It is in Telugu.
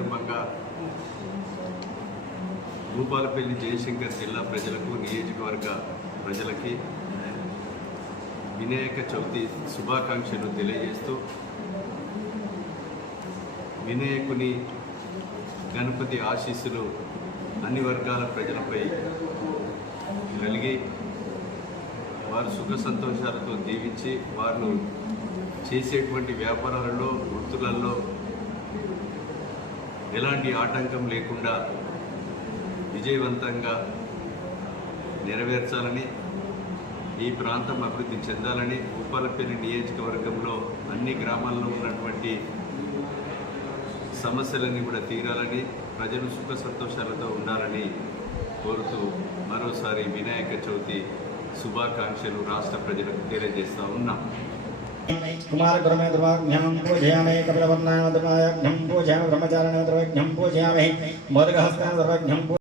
సందర్భంగా భూపాలపల్లి జయశంకర్ జిల్లా ప్రజలకు, నియోజకవర్గ ప్రజలకి వినాయక చవితి శుభాకాంక్షలు తెలియజేస్తూ, వినాయకుని గణపతి ఆశీస్సులు అన్ని వర్గాల ప్రజలపై కలిగి వారు సుఖ సంతోషాలతో దీవించి వారు చేసేటువంటి వ్యాపారాలలో, వృత్తులలో ఎలాంటి ఆటంకం లేకుండా విజయవంతంగా నెరవేర్చాలని, ఈ ప్రాంతం అభివృద్ధి చెందాలని, భూపాలపల్లి నియోజకవర్గంలో అన్ని గ్రామాల్లో ఉన్నటువంటి సమస్యలన్నీ కూడా తీరాలని, ప్రజలు సుఖ సంతోషాలతో ఉండాలని కోరుతూ మరోసారి వినాయక చవితి శుభాకాంక్షలు రాష్ట్ర ప్రజలకు తెలియజేస్తూ ఉన్నాం. कुमार गुरुमे द्रवाघ्यं पूजयामि कपिलवर्णाय द्रवाघ्यं पूजयामि ब्रह्मचारिणे द्रवाघ्यं पूजयामि मोदकहस्तेन द्रवाघ्यं